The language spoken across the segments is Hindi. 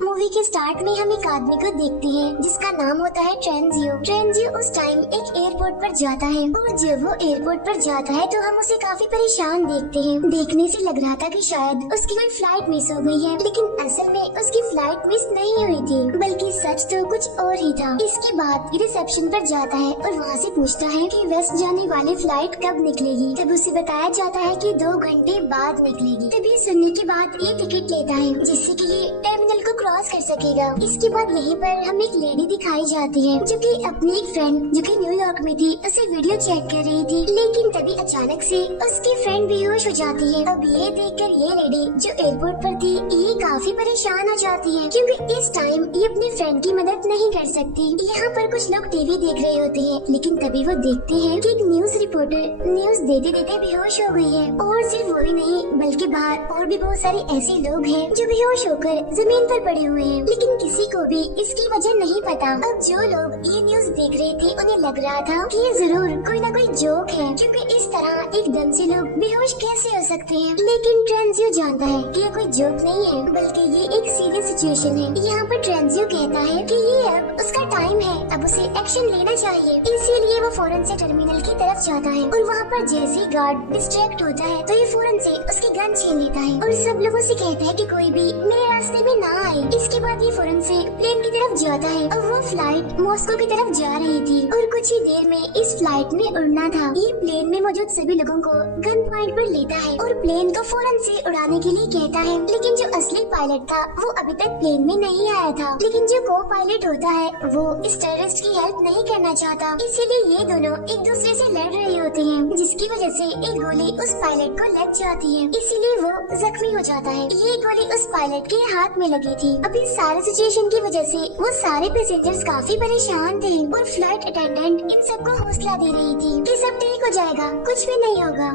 मूवी के स्टार्ट में हम एक आदमी को देखते हैं जिसका नाम होता है ट्रेंजियो। ट्रेंजियो उस टाइम एक एयरपोर्ट पर जाता है और जब वो एयरपोर्ट पर जाता है तो हम उसे काफी परेशान देखते हैं। देखने से लग रहा था कि शायद उसकी कोई फ्लाइट मिस हो गई है, लेकिन असल में उसकी फ्लाइट मिस नहीं हुई थी, बल्कि सच तो कुछ और ही था। इसके बाद रिसेप्शन पर जाता है और वहाँ से पूछता है कि वेस्ट जाने वाली फ्लाइट कब निकलेगी। तब उसे बताया जाता है कि 2 घंटे बाद निकलेगी। तभी सुनने के बाद ये टिकट लेता है जिससे कि ये टर्मिनल को क्रॉस कर सकेगा। इसके बाद यहीं पर हम एक लेडी दिखाई जाती है जो कि अपनी एक फ्रेंड जो कि न्यूयॉर्क में थी उसे वीडियो चेक कर रही थी, लेकिन तभी अचानक से उसकी फ्रेंड बेहोश हो जाती है। अब ये देखकर ये लेडी जो एयरपोर्ट पर थी ये काफी परेशान हो जाती है क्योंकि इस टाइम ये अपनी फ्रेंड की मदद नहीं कर सकती। यहाँ पर कुछ लोग टीवी देख रहे होते हैं, लेकिन तभी वो देखते हैं कि एक न्यूज रिपोर्टर न्यूज देते देते बेहोश हो गई है। और सिर्फ वो ही नहीं बल्कि बाहर और भी बहुत सारे ऐसे लोग हैं जो बेहोश होकर जमीन पर पड़े हुए हैं, लेकिन किसी को भी इसकी वजह नहीं पता। अब जो लोग ये न्यूज देख रहे थे उन्हें लग रहा था कि ये जरूर कोई ना कोई जोक है, क्योंकि इस तरह एकदम से लोग बेहोश कैसे हो सकते हैं। लेकिन ट्रेंजियो जानता है कि ये कोई जोक नहीं है, बल्कि ये एक सीरियस सिचुएशन है। यहाँ पर ट्रेंजियो कहता है कि ये अब उसका टाइम है, अब उसे एक्शन लेना चाहिए। इसीलिए वो फौरन से टर्मिनल की तरफ जाता है और वहाँ पर जैसे ही गार्ड डिस्ट्रैक्ट होता है तो ये फौरन से उसकी गन छीन लेता है और सब लोगों से कहता है कि कोई भी मेरे रास्ते में ना आए। इसके बाद ये फौरन से प्लेन की तरफ जाता है और वो फ्लाइट मॉस्को की तरफ जा रही थी और कुछ ही देर में इस फ्लाइट में उड़ना था। ये प्लेन में मौजूद सभी लोगों को गन पॉइंट पर लेता है और प्लेन को फौरन से उड़ाने के लिए कहता है, लेकिन जो असली पायलट था वो अभी तक प्लेन में नहीं आया था। लेकिन जो को पायलट होता है वो इस टेररिस्ट की हेल्प नहीं करना चाहता, इसीलिए ये दोनों एक दूसरे से लड़ रहे होते हैं, जिसकी वजह से एक गोली उस पायलट को लग जाती है, इसीलिए वो जख्मी हो जाता है। ये गोली उस पायलट के हाथ में लगी थी। अब इस सारे सिचुएशन की वजह से वो सारे पैसेंजर्स काफी परेशान थे और फ्लाइट अटेंडेंट इन सबको हौसला दे रही थी कि सब ठीक हो जाएगा, कुछ भी नहीं होगा।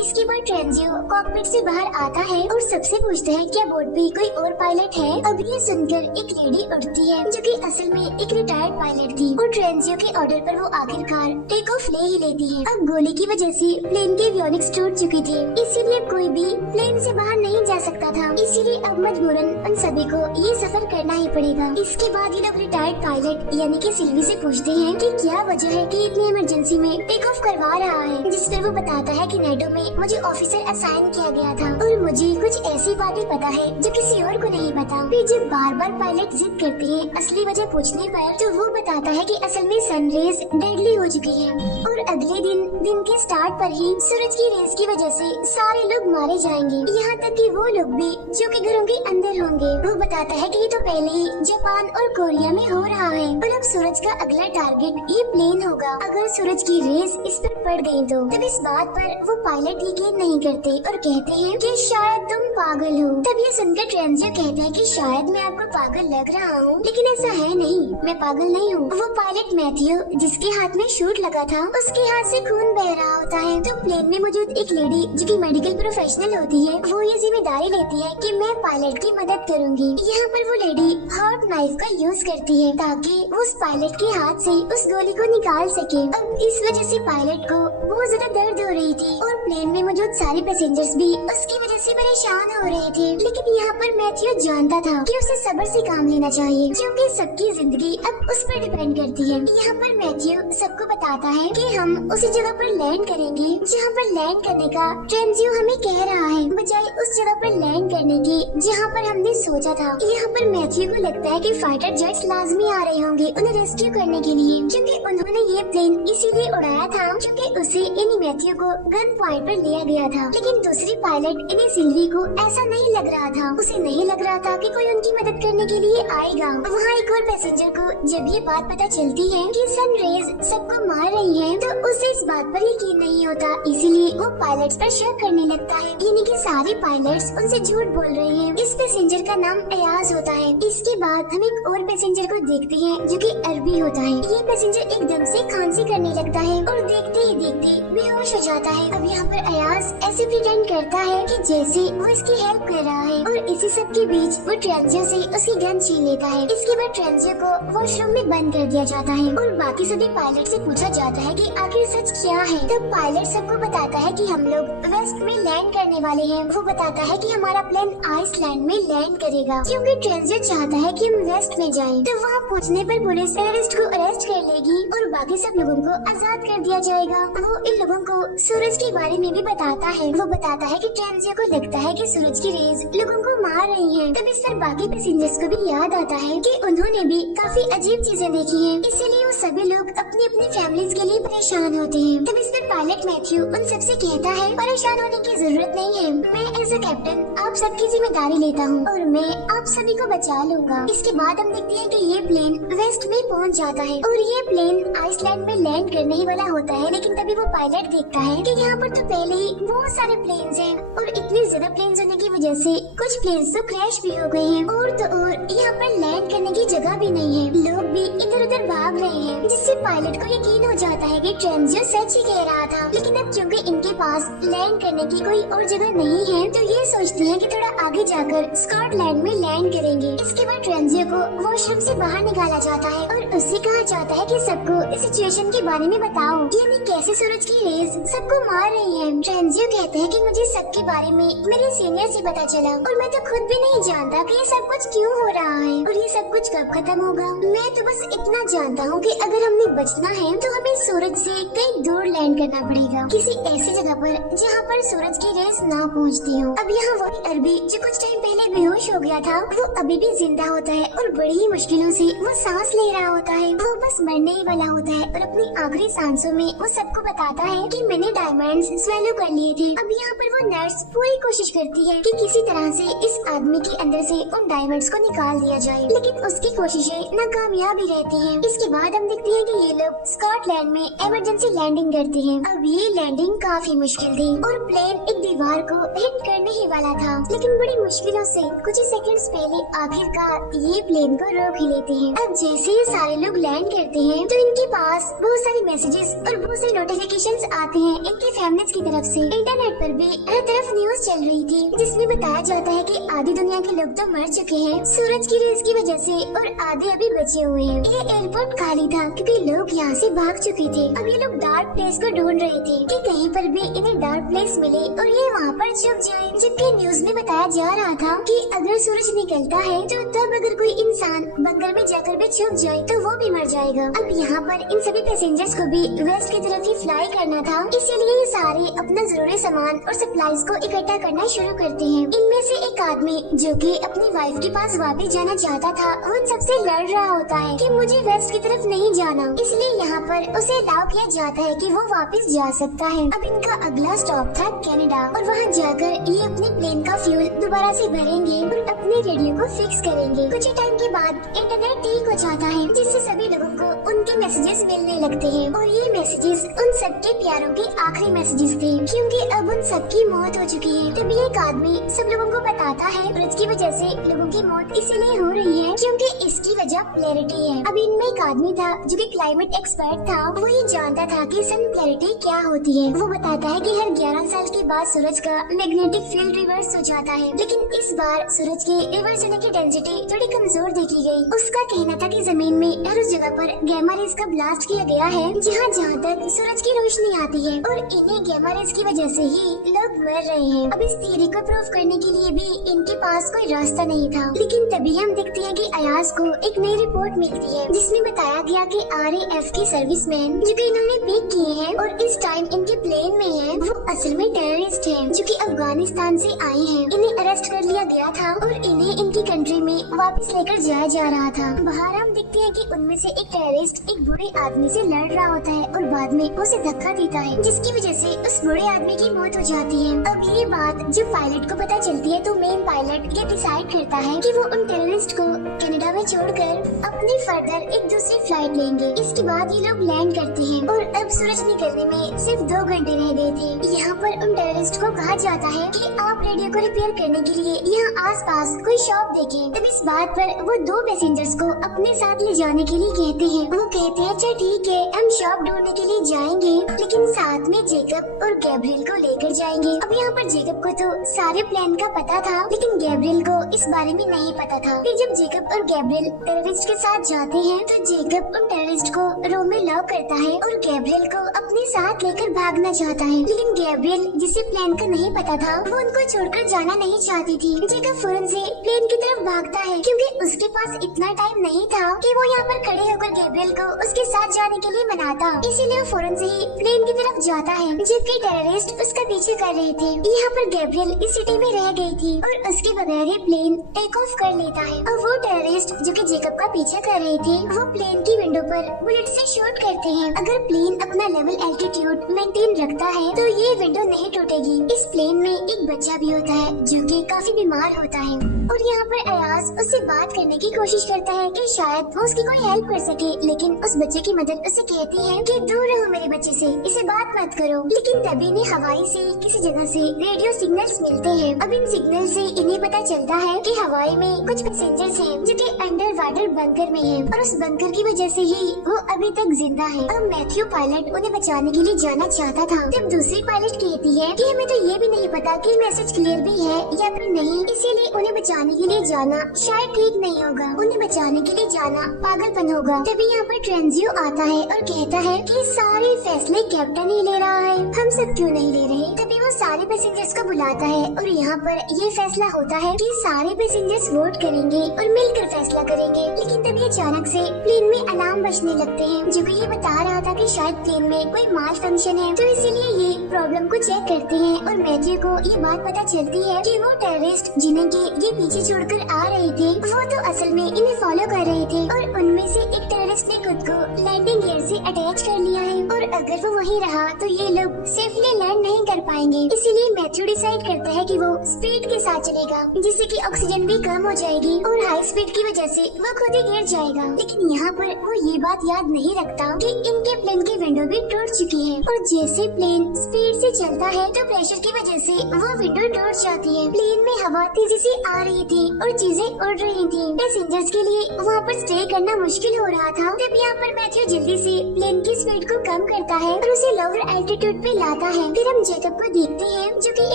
इसके बाद ट्रेंजियो कॉकपिट से बाहर आता है और सबसे पूछता है क्या बोर्ड पे कोई और पायलट है। अब ये सुनकर एक लेडी उठती है जो कि असल में एक रिटायर्ड पायलट थी और ट्रेंजियो के ऑर्डर पर वो आखिरकार टेक ऑफ ले ही लेती है। अब गोली की वजह से प्लेन के एवियोनिक्स टूट चुके थे, इसीलिए कोई भी प्लेन से बाहर नहीं जा सकता था, इसीलिए अब मजबूरन उन सभी को ये सफर करना ही पड़ेगा। इसके बाद ये लोग रिटायर्ड पायलट यानी कि सिल्वी से पूछते हैं कि क्या वजह है कि इतनी इमरजेंसी में टेक ऑफ करवा रहा है, जिस पर वो बताता है कि नेटो में मुझे ऑफिसर असाइन किया गया था और मुझे कुछ ऐसी बातें पता है जो किसी और को नहीं पता। फिर जब बार बार पायलट जिद करते हैं असली वजह पूछने पर तो वो बताता है कि असल में सनरेज डेडली हो चुकी है और अगले दिन के स्टार्ट पर ही सूरज की रेस की वजह से सारे लोग मारे जाएंगे, यहाँ तक कि वो लोग भी जो कि घरों के अंदर होंगे। वो बताता है कि ये तो पहले ही जापान और कोरिया में हो रहा है और अब सूरज का अगला टारगेट ये प्लेन होगा। अगर सूरज की रेस इस पर पड़ गई तो तब इस बात पर वो पायलट यकीन नहीं करते और कहते हैं कि शायद तुम पागल हो। तब ये सुनकर ट्रेंजियो कहता है कि शायद मैं आपको पागल लग रहा हूँ, लेकिन ऐसा है नहीं, मैं पागल नहीं हूँ। वो पायलट मैथ्यू जिसके हाथ में शूट लगा था उसके हाथ से खून बह रहा होता है। तो प्लेन में मौजूद एक लेडी जो कि मेडिकल प्रोफेशनल होती है वो ये जिम्मेदारी लेती है कि मैं पायलट की मदद करूंगी। यहाँ पर वो लेडी हॉट नाइफ का यूज करती है ताकि वो उस पायलट के हाथ से उस गोली को निकाल सके। अब इस वजह से पायलट को बहुत ज्यादा दर्द हो रही थी और प्लेन में मौजूद सारे पैसेंजर्स भी उसकी वजह से परेशान हो रहे थे। लेकिन यहाँ पर मैथ्यू जानता था कि उसे सब्र से काम लेना चाहिए क्योंकि सबकी जिंदगी अब उस पर डिपेंड करती है। यहाँ पर मैथ्यू सबको बताता है कि हम उसी जगह पर लैंड करेंगे जहाँ पर लैंड करने का ट्रेंजियो हमें कह रहा है, बजाय उस जगह पर लैंड करने की जहाँ पर हमने सोचा था। यहाँ पर मैथ्यू को लगता है कि फाइटर जेट्स लाजमी आ रहे होंगे उन्हें रेस्क्यू करने के लिए, क्योंकि उन्होंने ये प्लेन इसीलिए उड़ाया था क्योंकि उसे इन मैथ्यू को गन पॉइंट पर लिया गया था। लेकिन दूसरी पायलट इन्हें सिल्वी को ऐसा नहीं लग रहा था, उसे नहीं लग रहा था कि कोई उनकी मदद करने के लिए आएगा। वहाँ एक और पैसेंजर को जब ये बात पता चलती है कि सनरेज सबको मार रही है तो उसे इस बात पर यकीन नहीं होता, इसीलिए वो पायलट्स पर शक करने लगता है, यानी कि सारे पायलट्स उनसे झूठ बोल रहे हैं। इस पैसेंजर का नाम अयाज होता है। इसके बाद हम एक और पैसेंजर को देखते हैं जो कि अरबी होता है। ये पैसेंजर एकदम से खांसी करने लगता है और देखते ही देखते बेहोश हो जाता है। अब यहाँ पर अयाज ऐसे प्रिटेंड करता है कि जैसे वो इसकी हेल्प कर रहा है और इसी सब के बीच वो ट्रेंजियो से उसकी गन छीन लेता है। इसके बाद ट्रेंजियो को वॉशरूम में बंद कर दिया जाता है और बाकी सभी पायलट से पूछा जाता है कि आखिर सच क्या है। तब पायलट सबको बताता है कि हम लोग वेस्ट में लैंड करने वाले हैं। वो बताता है कि हमारा प्लेन आइसलैंड में लैंड करेगा क्योंकि ट्रेंजियो चाहता है कि हम वेस्ट में जाएं। तो वहाँ पहुँचने पर पुलिस टेररिस्ट को अरेस्ट कर लेगी और बाकी सब लोगों को आजाद कर दिया जाएगा। वो इन लोगों को सूरज के बारे में भी बताता है। वो बताता है कि ट्रेंजियो को लगता है कि सूरज की रेज लोगों को मार रही हैं। तब इस पर बाकी पैसेंजर्स को भी याद आता है कि उन्होंने भी काफी अजीब चीजें देखी हैं। इसीलिए वो सभी लोग अपनी अपनी फैमिलीज के लिए परेशान होते हैं। तब इस पर पायलट मैथ्यू उन सबसे कहता है परेशान होने की जरूरत नहीं है, मैं एज अ कैप्टन आप सबकी जिम्मेदारी लेता हूँ और मैं आप सभी को बचा लूंगा। इसके बाद हम देखते हैं कि ये प्लेन वेस्ट में पहुँच जाता है और ये प्लेन आइसलैंड में लैंड करने ही वाला होता है। लेकिन तभी वो पायलट देखता है कि यहाँ पर तो पहले ही बहुत सारे प्लेन्स हैं और इतने ज्यादा प्लेन्स होने की वजह से कुछ प्लेन्स तो क्रैश भी हो गए हैं और तो और यहाँ पर लैंड करने की जगह भी नहीं है। लोग भी इधर उधर भाग रहे हैं जिससे पायलट को यकीन हो जाता है कि ट्रेंजियो सच ही कह रहा था। लेकिन अब क्योंकि इनके पास लैंड करने की कोई और जगह नहीं है तो ये सोचते हैं कि थोड़ा आगे जाकर स्कॉटलैंड में लैंड करेंगे। इसके बाद ट्रेंजियो को वॉशरूम से बाहर निकाला जाता है और उससे कहा जाता है कि सबको इस सिचुएशन के बारे में बताओ, यानी कैसे सूरज की रेज सबको मार रही है। ट्रेंजियो कहते हैं कि मुझे सबके बारे में मेरे सीनियर से पता चला और मैं तो खुद भी नहीं जानता कि ये सब कुछ क्यों हो रहा है और ये सब कुछ कब खत्म होगा। मैं तो बस इतना जानता हूँ कि अगर हमने बचना है तो हमें सूरज से कहीं दूर लैंड करना पड़ेगा, किसी ऐसी जगह पर जहाँ पर सूरज की रेस ना पहुँचती हो। अब यहाँ वही अरबी जो कुछ टाइम पहले बेहोश हो गया था वो अभी भी जिंदा होता है और बड़ी ही मुश्किलों से वो सांस ले रहा होता है। वो बस मरने ही वाला होता है और अपनी आखिरी सांसों में वो सबको बताता है कि मैंने डायमंड्स स्वेलो कर लिए थे। अब यहाँ पर वो नर्स पूरी कोशिश करती है कि किसी तरह से इस आदमी के अंदर से उन डायमंड्स को निकाल दिया जाए, लेकिन उसकी कोशिशें नाकामयाब ही रहती हैं। इसके बाद हम देखते हैं कि ये लोग स्कॉटलैंड में इमरजेंसी लैंडिंग करते हैं। अब ये लैंडिंग काफी मुश्किल थी और प्लेन एक दीवार को हिट करने ही वाला था, लेकिन बड़ी मुश्किलों से कुछ ही सेकंड्स पहले आखिरकार ये प्लेन को रोक ही लेते हैं। अब जैसे ये सारे लोग लैंड करते हैं तो इनके पास बहुत सारे मैसेजेस और बहुत सारे नोटिफिकेशंस आते हैं इनके फैमिलीज की तरफ से। इंटरनेट पर भी हर तरफ न्यूज चल रही थी जिसमें बताया जाता है कि आधी दुनिया के लोग तो मर चुके हैं सूरज की रेस की वजह से और आधे अभी बचे हुए हैं। ये एयरपोर्ट खाली था क्योंकि लोग यहाँ से भाग चुके थे। अब ये लोग डार्क प्लेस को ढूंढ रहे थे कि कहीं पर भी इन्हें डार्क प्लेस मिले और ये वहाँ पर छुप जाए। जबकि न्यूज में बताया जा रहा था कि अगर सूरज निकलता है तो तब अगर कोई इंसान बंकर में जाकर भी छुप जाए तो वो भी मर जाएगा। अब यहाँ पर इन सभी पैसेंजर्स को भी वेस्ट की तरफ ही फ्लाई करना था, इसीलिए ये सारे अपना जरूरी सामान और सप्लाईज को इकट्ठा करना शुरू करते हैं। इनमें से एक आदमी जो कि अपनी वाइफ के पास वापस जाना चाहता था वो उन सबसे लड़ रहा होता है कि मुझे वेस्ट की तरफ नहीं जाना, इसलिए यहाँ पर उसे अलाउ किया जाता है कि वो वापस जा सकता है। अब इनका अगला स्टॉप था कनाडा और वहाँ जाकर ये अपने प्लेन का फ्यूल दोबारा से भरेंगे और अपने रेडियो को फिक्स करेंगे। कुछ टाइम के बाद इंटरनेट ठीक हो जाता है जिससे सभी लोगों को उनके मैसेजेस मिलने लगते हैं और ये मैसेजेस उन सबके प्यारों के आखिरी मैसेजेस थे क्योंकि अब उन सबकी मौत हो चुकी है। तभी एक आदमी सब लोगों को बताता है सूरज की वजह से लोगों की मौत इसीलिए हो रही है क्योंकि इसकी वजह पोलैरिटी है। अब इनमें एक आदमी था जो कि क्लाइमेट एक्सपर्ट था, वो ये जानता था कि सन पोलैरिटी क्या होती है। वो बताता है कि हर 11 साल के बाद सूरज का मैग्नेटिक फील्ड रिवर्स हो जाता है, लेकिन इस बार सूरज के रिवर्स होने की डेंसिटी थोड़ी कमजोर देखी गई। उसका कहना था कि जमीन में हर उस जगह पर गैमा रेज का ब्लास्ट किया गया है जहाँ तक सूरज की रोशनी आती है और इन्हीं गैमा रेज की वजह से ही लोग मर रहे हैं। अब इस थियरी को प्रूव करने के लिए भी इनके पास कोई रास्ता नहीं था, लेकिन तभी हम देखते हैं कि अयाज को एक नई रिपोर्ट मिलती है जिसमें बताया गया कि RAF के सर्विसमैन जो कि इन्होंने पिक किए हैं और इस टाइम इनके प्लेन में हैं, वो असल में टेररिस्ट हैं जो कि अफगानिस्तान से आए हैं। इन्हें अरेस्ट कर लिया गया था और इन्हें इनकी कंट्री में वापस लेकर जाया जा रहा था। बाहर हम देखते हैं कि उनमें से एक टेररिस्ट एक बुरे आदमी से लड़ रहा होता है और बाद में उसे धक्का देता है जिसकी वजह से उस बुरे आदमी की मौत हो जाती है। अब ये बात जब पायलट को पता चलती है तो मेन पायलट ये डिसाइड करता है कि वो उन टेररिस्ट को कनाडा में में छोड़कर अपनी फर्दर एक दूसरी फ्लाइट लेंगे। इसके बाद ये लोग लैंड करते हैं और अब सूरज निकलने में सिर्फ 2 घंटे रह गए थे। यहाँ पर उन टेररिस्ट को कहा जाता है कि आप रेडियो को रिपेयर करने के लिए यहाँ आसपास कोई शॉप देखें। तब इस बात पर वो 2 पैसेंजर्स को अपने साथ ले जाने के लिए कहते हैं। वो कहते हैं अच्छा ठीक है, हम शॉप ढूंढने के लिए जाएंगे, लेकिन साथ में जेकब और गैब्रियल को लेकर जाएंगे। अब यहाँ पर जेकब को तो सारे प्लान का पता था, लेकिन गैब्रियल को इस बारे में नहीं पता था। फिर जब जेकब और गैब्रियल टेररिस्ट के साथ जाते हैं तो जेकब उन टेररिस्ट को रूम में लॉक करता है और गैब्रियल को अपने साथ लेकर भागना चाहता है। लेकिन गैब्रियल, जिसे प्लान का नहीं पता था, वो उनको छोड़कर जाना नहीं चाहती थी। जेकब फौरन से प्लेन की तरफ भागता है क्योंकि उसके पास इतना टाइम नहीं था कि वो यहाँ पर खड़े होकर गैब्रियल को उसके साथ जाने के लिए मनाता। इसीलिए वो फौरन से ही प्लेन की तरफ जाता है, जबकि टेररिस्ट उसका पीछे कर रहे थे। यहाँ पर गैब्रियल इस सिटी में रह गई थी और उसके बगैर ही प्लेन टेक ऑफ कर लेता है। और वो टेररिस्ट जो कि जेकब का पीछा कर रहे थे, वो प्लेन की विंडो पर बुलेट से शूट करते हैं। अगर प्लेन अपना लेवल एल्टीट्यूड मेंटेन रखता है तो ये विंडो नहीं टूटेगी। इस प्लेन में एक बच्चा भी होता है जो कि काफी बीमार होता है और यहाँ पर अयाज उससे बात करने की कोशिश करता है कि शायद वो उसकी कोई हेल्प कर सके, लेकिन उस बच्चे की मदद उसे कहती है कि दूर रहो मेरे बच्चे से, इसे बात मत करो। लेकिन तभी इन्हें हवाई से किसी जगह से रेडियो सिग्नल्स मिलते हैं। अब इन सिग्नल से इन्हें पता चलता है कि हवाई में कुछ पैसेंजर्स हैं जो कि अंडर वाटर बंकर में हैं और उस बंकर की वजह से ही वो अभी तक जिंदा है। अब मैथ्यू पायलट उन्हें बचाने के लिए जाना चाहता था। तब दूसरी पायलट कहती है कि हमें तो ये भी नहीं पता कि मैसेज क्लियर भी है या फिर नहीं, इसीलिए उन्हें बचाने के लिए जाना शायद ठीक नहीं होगा। उन्हें बचाने के लिए जाना पागलपन होगा। तभी यहाँ पर ट्रेंजियो आता है और कहता है कि सारे फैसले कैप्टन ही ले रहा है, हम सब क्यों नहीं ले रहे। तभी वो सारे पैसेंजर्स को बुलाता है और यहाँ पर ये फैसला होता है कि सारे पैसेंजर्स वोट करेंगे और मिलकर फैसला करेंगे। लेकिन तभी अचानक से प्लेन में अलार्म बजने लगते हैं, जो कि ये बता रहा था कि शायद प्लेन में कोई माल फंक्शन है। तो इसीलिए ये प्रॉब्लम को चेक करते हैं और मैथ्यू को ये बात पता चलती है कि वो टेररिस्ट जिन्हें कि ये पीछे छोड़कर आ रहे थे, वो तो असल में इन्हें फॉलो कर रहे थे और उनमें से एक टेररिस्ट ने खुद को लैंडिंग गियर से अटैच कर लिया है और अगर वो वहीं रहा तो ये लोग सेफली लैंड नहीं कर पाएंगे। इसीलिए मैथ्यू डिसाइड करता है कि वो स्पीड के साथ चलेगा, जिससे कि ऑक्सीजन भी कम हो जाएगी और हाई स्पीड की वजह से वो खुद ही गिर जाएगा। लेकिन यहाँ पर वो ये बात याद नहीं रखता कि इनके प्लेन की विंडो भी टूट चुकी है और जैसे प्लेन स्पीड से चलता है तो प्रेशर की वजह से वो विंडो टूट जाती है। प्लेन में हवा तेजी से आ रही थी और चीजें उड़ रही थी। पैसेंजर्स के लिए वहाँ पर स्टे करना मुश्किल हो रहा था। तब यहाँ पर मैथ्यू जल्दी से प्लेन की स्पीड को कम करता है और उसे लोअर एल्टीट्यूड पे लाता है। फिर हम जेकब को देखते हैं जो कि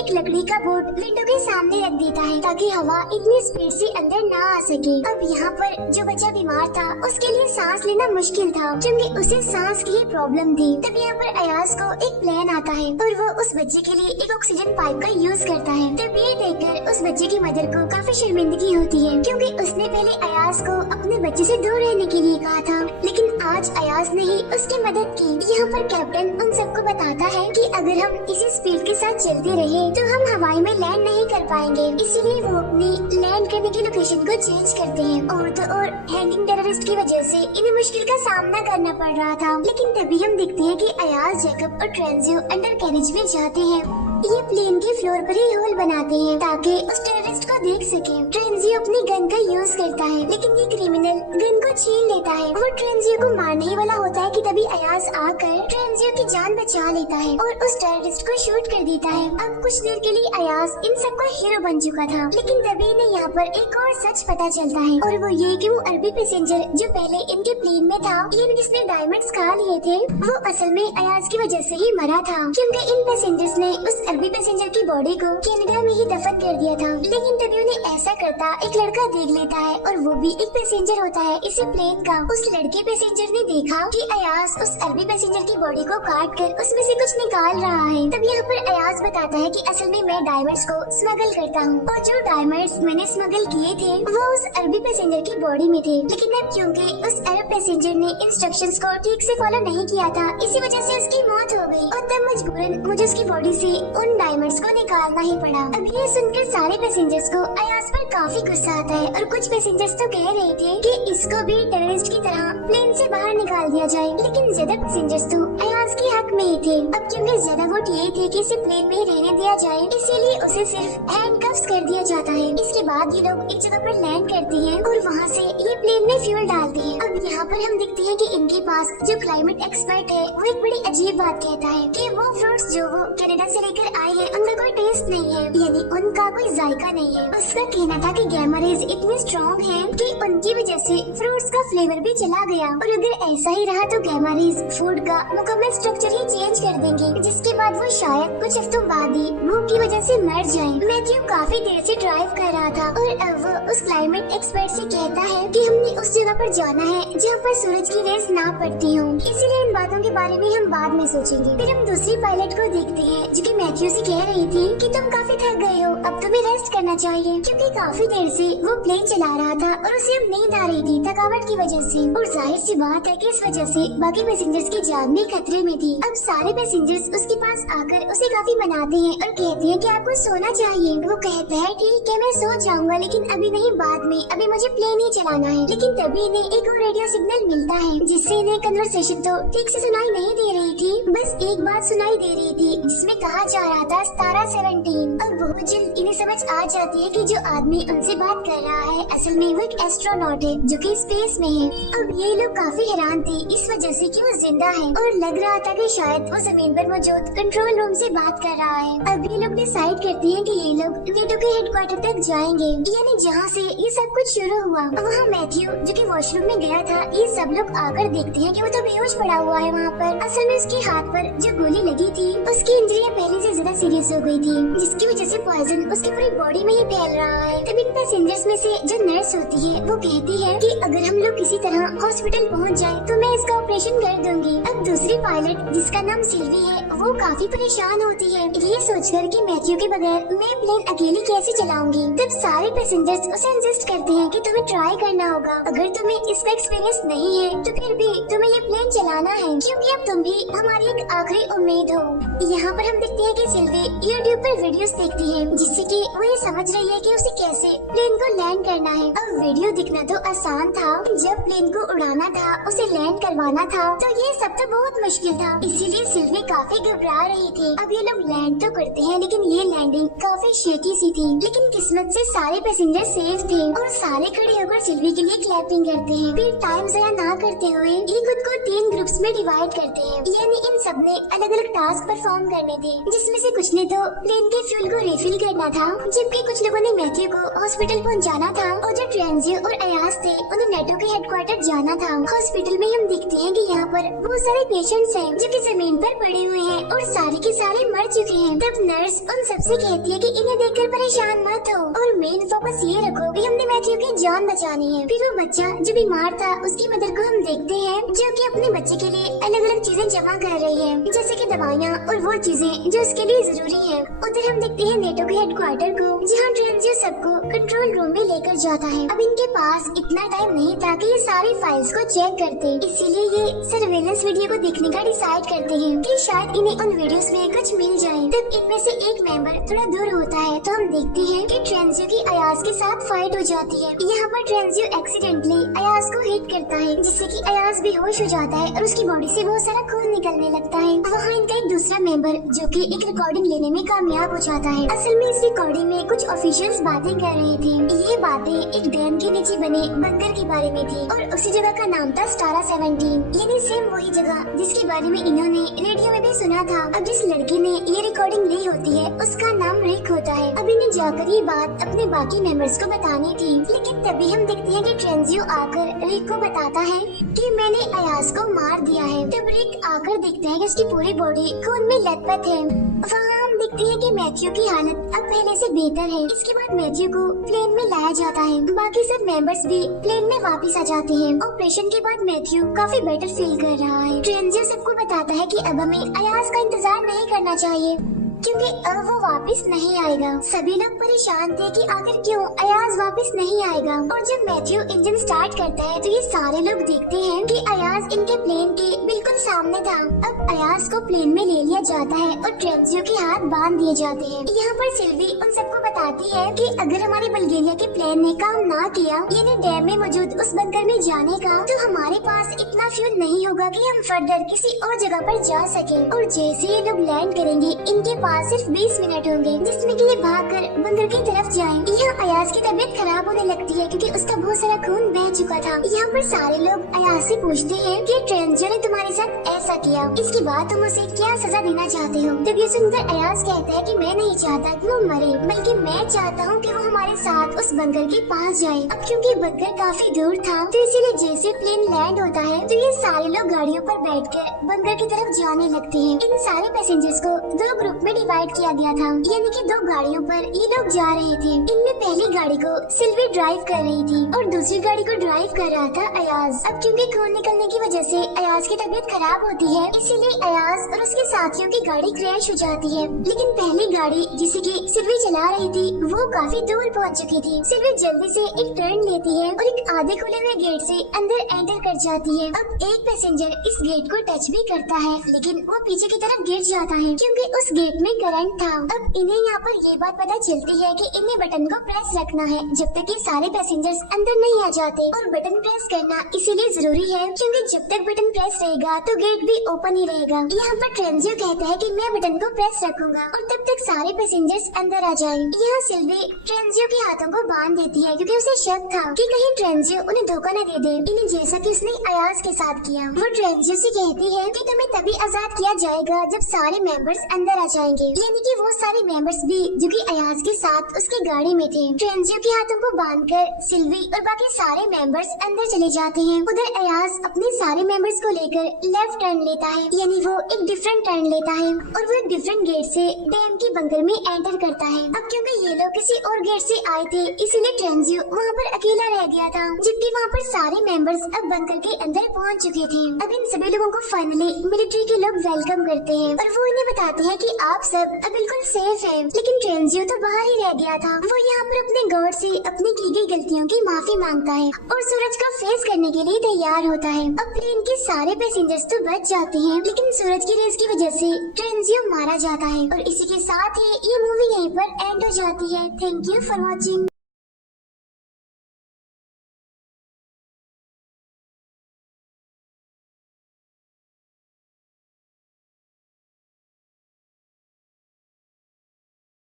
एक लकड़ी का बोर्ड विंडो के सामने रख देता है ताकि हवा इतनी स्पीड से अंदर ना आ सके। अब यहाँ पर जो बच्चा बीमार था उसके लिए सांस लेना मुश्किल था क्योंकि उसे सांस की प्रॉब्लम थी। तब यहाँ पर अयाज को एक प्लान आता है और वो उस बच्चे के लिए एक ऑक्सीजन पाइप का यूज करता है। तब ये देखकर उस बच्चे की मदर को काफी शर्मिंदगी होती है क्योंकि उसने पहले अयाज को अपने बच्चे से दूर रहने के लिए कहा था, लेकिन आज अयाज ने ही उसकी मदद की। यहाँ पर कैप्टन उन सबको बताता है कि अगर हम इसी स्पीड के साथ चलते रहे तो हम हवाई में लैंड नहीं कर पाएंगे। इसीलिए वो अपनी लैंड करने की लोकेशन को चेंज करते हैं। और तो और हैंगिंग टेररिस्ट की वजह से इन्हें मुश्किल का सामना करना पड़ रहा था। लेकिन तभी हम देखते हैं कि अयाज, जेकब और ट्रेंजियो अंडर कैरेज में जाते हैं। ये प्लेन के फ्लोर पर ही होल बनाते हैं ताकि उस टेररिस्ट को देख सके। ट्रेंजियो अपनी गन का यूज करता है लेकिन ये क्रिमिनल गन को छीन लेता है। वो ट्रेंजियो को मारने ही वाला होता है कि तभी अयाज आकर ट्रेंजियो की जान बचा लेता है और उस टेररिस्ट को शूट कर देता है। अब कुछ देर के लिए अयाज इन सबका हीरो बन चुका था, लेकिन तभी इन्हें यहाँ पर एक और सच पता चलता है और वो ये कि वो अरबी पैसेंजर जो पहले इनके प्लेन में था, ये जिसने डायमंड्स खा लिए थे, वो असल में अयाज की वजह से ही मरा था क्योंकि इन पैसेंजर्स ने उस अरबी पैसेंजर की बॉडी को कनाडा में ही दफन कर दिया था। लेकिन तभी उन्हें ऐसा करता एक लड़का देख लेता है और वो भी एक पैसेंजर होता है इसी प्लेन का। उस लड़के पैसेंजर ने देखा कि अयाज उस अरबी पैसेंजर की बॉडी को काट कर उसमें से कुछ निकाल रहा है। तब यहाँ पर अयाज बताता है कि असल में मैं डायमंड्स को स्मगल करता हूँ और जो डायमंड्स मैंने स्मगल किए थे वो उस अरबी पैसेंजर की बॉडी में थे। लेकिन अब क्योंकि उस अरब पैसेंजर ने इंस्ट्रक्शंस को ठीक से फॉलो नहीं किया था, इसी वजह से उसकी मौत हो गई और तब मजबूरन मुझे उसकी बॉडी से उन डायमंड्स को निकालना ही पड़ा। अब ये सुनकर सारे पैसेंजर्स को अयाज पर काफी गुस्सा आता है और कुछ पैसेंजर्स तो कह रहे थे कि इसको भी टेररिस्ट की तरह प्लेन से उसे बाहर निकाल दिया जाए, लेकिन ज्यादा पैसेंजर्स तो अयाज के हक में ही थे। अब क्योंकि ज्यादा वोट ये थे कि इसे प्लेन में ही रहने दिया जाए, इसीलिए उसे सिर्फ हैंडकफ्स कर दिया जाता है। इसके बाद ये लोग एक जगह पर लैंड करते हैं और वहाँ से ये प्लेन में फ्यूल डालते हैं। अब यहाँ पर हम देखते हैं कि इनके पास जो क्लाइमेट एक्सपर्ट है वो एक बड़ी अजीब बात कहता है कि वो फ्रूट्स जो वो कनाडा से लेकर आए हैं उनका कोई टेस्ट नहीं है, यानी उनका कोई जायका नहीं है। उसका कहना था कि गैमा रेज इतनी स्ट्रॉन्ग है कि उनकी वजह से फ्रूट्स का फ्लेवर भी चला गया, और अगर ऐसा ही रहा तो गैमा रेज फूड का मुकम्मल स्ट्रक्चर ही चेंज कर देंगे, जिसके बाद वो शायद कुछ हफ्तों बाद ही भूख की वजह से मर जाए। मैथ्यू काफी देर से ड्राइव कर रहा था और अब वो उस क्लाइमेट एक्सपर्ट से कहता है कि हमने उस जगह पर जाना है जहाँ पर सूरज की रेस ना पड़ती हो, इसीलिए इन बातों के बारे में हम बाद में सोचेंगे। फिर हम दूसरी पायलट को देखते हैं जो कि मैथ्यू से कह रही थी कि तुम काफी थक गए हो, अब तुम्हें रेस्ट करना चाहिए, क्योंकि काफी देर से वो प्लेन चला रहा था और उसे अब नींद आ रही थी थकावट की वजह से, और जाहिर सी बात है कि इस वजह से बाकी पैसेंजर्स की जान भी खतरे में थी। अब सारे पैसेंजर्स उसके पास आकर उसे काफी मनाते हैं और कहते हैं कि आपको सोना चाहिए। वो कहता है ठीक है मैं सो जाऊंगा, लेकिन अभी नहीं, बाद में, अभी मुझे प्लेन ही चलाना है। लेकिन तभी इन्हें एक और रेडियो सिग्नल मिलता है जिससे इन्हें कन्वर्सेशन तो ठीक से सुनाई नहीं दे रही थी, बस एक बात सुनाई दे रही थी जिसमें कहा जा रहा था तारा 17। अब बहुत जल्द इन्हें समझ आ जाती है कि जो आदमी उनसे बात कर रहा है असल में वो एक एस्ट्रोनॉट है जो कि स्पेस में है। अब ये लोग काफी हैरान थे इस वजह से कि वो जिंदा है, और लग रहा था कि शायद वो जमीन पर मौजूद कंट्रोल रूम से बात कर रहा है। अब ये लोग डिसाइड करते हैं कि ये लोग नेटो के हेडक्वार्टर तक जाएंगे, यानी जहाँ से ये सब कुछ शुरू हुआ। वहाँ मैथ्यू जो कि वॉशरूम में गया था, ये सब लोग आकर देखते हैं कि वो तो बेहोश पड़ा हुआ है वहाँ पर। असल में उसके हाथ पर जो गोली लगी थी उसकी इंजरियाँ पहले से ज्यादा सीरियस हो गई थी, जिसकी वजह से पॉइजन उसकी पूरी बॉडी में ही फैल रहा है। तब इन पैसेंजर्स में से जो नर्स होती है वो कहती है कि अगर हम लोग किसी तरह हॉस्पिटल पहुँच जाए तो मैं इसका ऑपरेशन कर दूंगी। अब दूसरी पायलट जिसका नाम सिल्वी है वो काफी परेशान होती है ये सोचकर कि मैथ्यू के बगैर मैं प्लेन अकेली कैसे चलाऊंगी। तब सारे पैसेंजर्स उसे इंसिस्ट करते हैं कि तुम्हें ट्राई करना होगा, अगर तुम्हें इसका एक्सपीरियंस नहीं है तो फिर भी तुम्हें ये प्लेन चलाना है, क्योंकि अब तुम भी हमारी एक आखिरी उम्मीद हो। यहाँ पर हम देखते हैं कि सिल्वी यूट्यूब पर वीडियोस देखती है जिससे कि वो ये समझ रही है कि उसे कैसे प्लेन को लैंड करना है। अब वीडियो दिखना तो आसान था, जब प्लेन को उड़ाना था, उसे लैंड करवाना था तो ये सब तो बहुत मुश्किल था, इसीलिए सिल्वी काफी घबरा रही थी। अब ये लोग लैंड तो करते हैं लेकिन ये लैंडिंग काफी शेकी सी थी, लेकिन किस्मत से सारे पैसेंजर सेफ थे और सारे खड़े होकर सिल्वी के लिए क्लैपिंग करते हैं। फिर टाइम ज़ाया ना करते हुए ये खुद को 3 ग्रुप्स में डिवाइड करते हैं, यानी इन सब ने अलग अलग टास्क परफॉर्म करने थे, जिसमें से कुछ ने तो प्लेन के फ्यूल को रिफिल करना था, जबकि कुछ लोगों ने मैथ्यू को हॉस्पिटल पहुंचाना था, और जो ट्रेंजियो और अयाज थे उन्हें नेटो के हेडक्वार्टर जाना था। हॉस्पिटल में हम देखते हैं कि यहाँ पर बहुत सारे पेशेंट्स हैं जो कि जमीन पर पड़े हुए हैं और सारे के सारे मर चुके हैं। तब नर्स उन सबसे कहती है कि इन्हें देखकर परेशान मत हो और मेन फोकस ये रखो कि हमने मैथ्यू की जान बचानी है। फिर वो बच्चा जो बीमार था उसकी मदर को हम देखते हैं जो कि अपने बच्चे के लिए अलग अलग चीजें जमा कर रही है, जैसे कि दवाइयाँ और वो चीजें जो उसके लिए जरूरी है। उधर हम देखते हैं नेटो के हेडक्वार्टर को, जहाँ ट्रेंजियो सबको कंट्रोल रूम में लेकर जाता है। अब इनके पास इतना टाइम नहीं था कि ये सारी फाइल्स को चेक करते, इसीलिए ये सर्वेलेंस वीडियो को देखने का डिसाइड करते हैं कि शायद इन्हें उन वीडियोस में कुछ मिल जाए। तब इनमें से एक मेंबर थोड़ा दूर होता है तो हम देखते हैं कि ट्रेंजियो की अयाज के साथ फाइट हो जाती है। यहाँ पर ट्रेंजियो एक्सीडेंटली अयाज को हिट करता है, जिससे कि अयाज बेहोश हो जाता है और उसकी बॉडी से बहुत सारा खून निकलने लगता है। वहाँ इनका एक दूसरा मेंबर जो कि एक रिकॉर्डिंग लेने में कामयाब हो जाता है। असल में इस रिकॉर्डिंग में कुछ ऑफिशियल्स बातें कर रहे थे। ये बातें एक डैम के नीचे बने बंकर के बारे में थी और उसी जगह का नाम था तारा 17, यानी सेम वही जगह जिसके बारे में इन्होंने रेडियो में भी सुना था। अब जिस लड़के ने ये रिकॉर्डिंग ली होती है उसका नाम रिक होता है। अब इन्हें जाकर ये बात अपने बाकी मेंबर्स को बतानी थी, लेकिन तभी हम देखते हैं कि ट्रेंजियो आकर रिक को बताता है कि मैंने अयाज को मार दिया है। तब रिक आकर देखता है कि उसकी पूरी बॉडी खून में लथपथ है। वहाँ हम देखते हैं कि मैथ्यू की हालत अब पहले से बेहतर है। इसके बाद मैथ्यू को प्लेन में लाया जाता है, बाकी सब मेंबर्स भी प्लेन में वापस आ जाते हैं। ऑपरेशन के बाद मैथ्यू काफी बेटर फील कर रहा है। ट्रेंजियो सबको बताता है कि अब हमें अयाज का इंतजार नहीं करना चाहिए। क्योंकि अब वो वापस नहीं आएगा। सभी लोग परेशान थे कि आखिर क्यों अयाज वापस नहीं आएगा। और जब मैथ्यू इंजन स्टार्ट करता है तो ये सारे लोग देखते हैं कि अयाज इनके प्लेन के बिल्कुल सामने था। अब अयाज को प्लेन में ले लिया जाता है और ट्रेंजियो के हाथ बांध दिए जाते हैं। यहाँ पर सिल्वी उन सबको बताती है कि अगर हमारे बल्गेरिया के प्लेन ने काम ना किया, यानी डैम में मौजूद उस बंकर में जाने का, तो हमारे पास इतना फ्यूल नहीं होगा कि हम फर्दर किसी और जगह पर जा सके। और जैसे ये लोग लैंड करेंगे, इनके पास सिर्फ 20 मिनट होंगे जिसमें कि ये भागकर बंकर की तरफ जाएं। यहाँ अयाज की तबीयत खराब होने लगती है क्योंकि उसका बहुत सारा खून बह चुका था। यहाँ पर सारे लोग अयाज से पूछते हैं कि ट्रेंजियो ने तुम्हारे साथ ऐसा किया, इसके बाद तुम उसे क्या सजा देना चाहते हो। तब ये सुनकर अयाज कहता है कि मैं नहीं चाहता कि वो मरे, बल्कि मैं चाहता हूँ कि वो हमारे साथ उस बंकर के पास जाए। अब क्योंकि बंकर काफी दूर था तो इसीलिए जैसे प्लेन लैंड होता है तो ये सारे लोग गाड़ियों पर बैठकर बंकर की तरफ जाने लगते हैं। इन सारे पैसेंजर्स को 2 ग्रुप में डिवाइड किया गया था, यानी कि 2 गाड़ियों पर ये लोग जा रहे थे। इनमें पहली गाड़ी को सिल्वी ड्राइव कर रही थी और दूसरी गाड़ी को ड्राइव कर रहा था अयाज। अब क्योंकि खून निकलने की वजह से अयाज की तबीयत खराब होती है, इसीलिए अयाज और उसके साथियों की गाड़ी क्रैश हो जाती है। लेकिन पहली गाड़ी जिसे कि सिल्वी चला रही थी वो काफी दूर पहुंच चुकी थी। सिल्वी जल्दी से एक टर्न लेती है और एक आधे खुले हुए गेट से अंदर एंटर कर जाती है। अब एक पैसेंजर इस गेट को टच भी करता है, लेकिन वो पीछे की तरफ गिर जाता है क्योंकि उस गेट में करंट था। अब इन्हें यहाँ पर ये बात पता चलती है कि इन्हें बटन को प्रेस रखना है जब तक ये सारे पैसेंजर्स अंदर नहीं आ जाते। और बटन प्रेस करना इसीलिए जरूरी है क्योंकि जब तक बटन प्रेस रहेगा तो गेट भी ओपन ही रहेगा। यहाँ पर ट्रेंजियो कहता है कि मैं बटन को प्रेस रखूंगा और तब तक सारे पैसेंजर्स अंदर आ जाएं। यहाँ सिल्वी ट्रेंजियो के हाथों को बांध देती है क्योंकि उसे शक था कि कहीं ट्रेंजियो उन्हें धोखा न दे दे, इन्हें जैसा कि उसने अयाज के साथ किया। वो ट्रेंजियो से कहती है कि तुम्हें तभी आजाद किया जाएगा जब सारे मेंबर्स अंदर आ जाएंगे, यानी कि वो सारे मेंबर्स भी जो कि अयाज के साथ उसकी गाड़ी में थे। ट्रेंजियो के हाथों को बांधकर सिल्वी और बाकी सारे मेंबर्स अंदर चले जाते हैं। उधर अयाज अपने सारे मेंबर्स को लेकर लेफ्ट टर्न लेता है, यानी वो एक डिफरेंट टर्न लेता है और वो एक डिफरेंट गेट से डैम की बंकर में एंटर करता है। अब क्योंकि ये लोग किसी और गेट से आए थे इसीलिए ट्रेंजियो वहाँ पर अकेला रह गया था, जबकि वहाँ पर सारे मेंबर्स अब बंकर के अंदर पहुँच चुके थे। अब इन सभी लोगों को फाइनली मिलिट्री के लोग वेलकम करते हैं और वो इन्हें बताते हैं कि आप सब अब बिल्कुल सेफ हैं। लेकिन ट्रेंजियो तो बाहर ही रह गया था। वो यहाँ पर अपने गॉड से अपनी की गई गलतियों की माफी मांगता है और सूरज को फेस करने के लिए तैयार होता है। अब प्लेन के सारे पैसेंजर्स तो बच जाते हैं, लेकिन सूरज की रेस की वजह से ट्रेंजियो मारा जाता है। और इसी के साथ ही ये मूवी यहीं पर एंड हो जाती है। Thank you for watching.